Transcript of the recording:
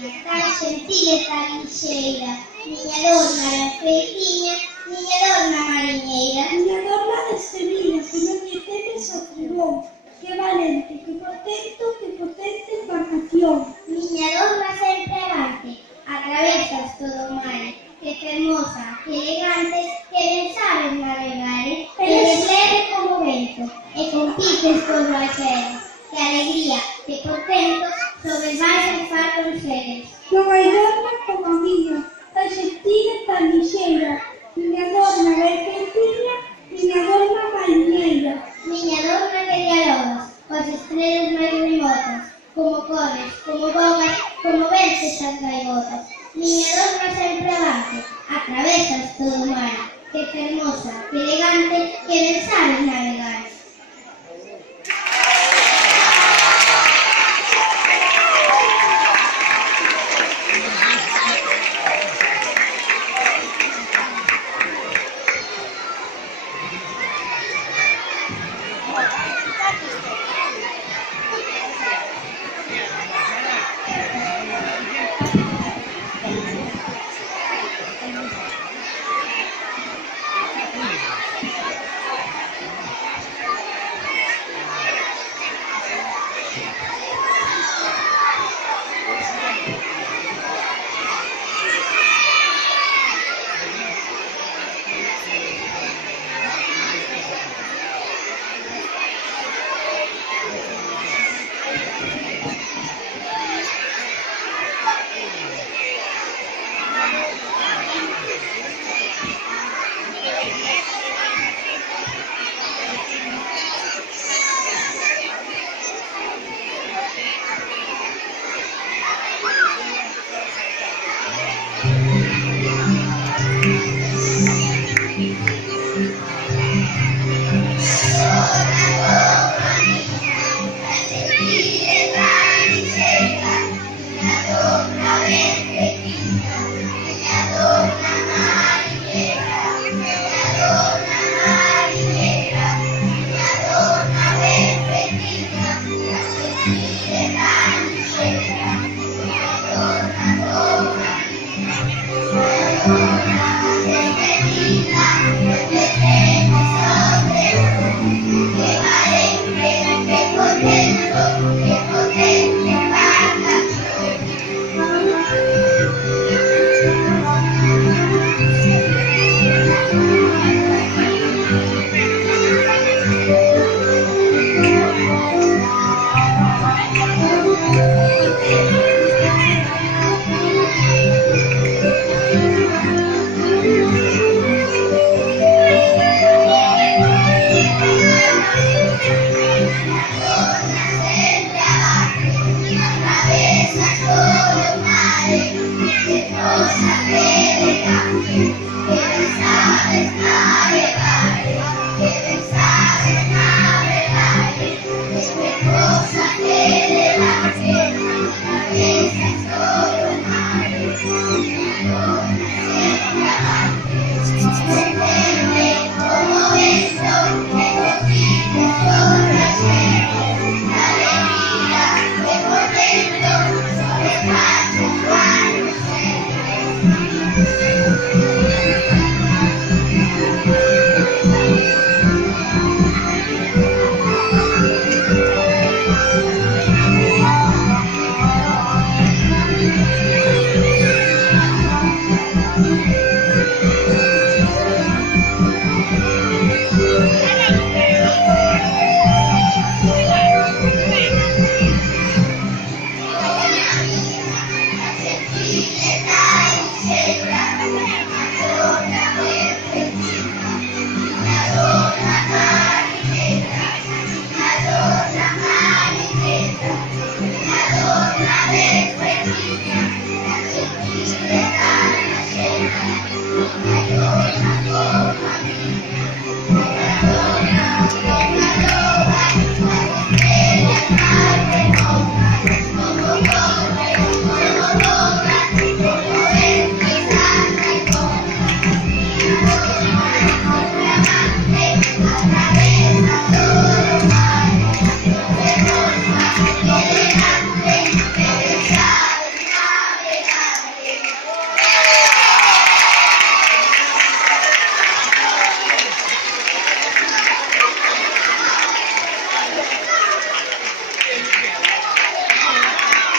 tan gentile, tan ligeira, miña dona era feiquiña, miña dona mariñeira. Miña dona destemida, que non lle teme sotribón, que valente, que potente embarcación. Miña dona sempre avante, atravesas todo o mar, que fermosa, que elegante, que ben sabes navegar, eres leve como vento, e compites todo o axero, que alegría, que portento, sobre vais a far consegues. Non hai dona como a miña, tan xentile, tan lixeira, miña dona é feiquiña, miña dona mariñeira. Miña dona que dialogas, coas estrelas máis remotas, como corres, como vogas, como vences as gaivotas. Miña dona sempre avante, atravesas todo o mar, que fermosa, que elegante, que ben sabes navegar.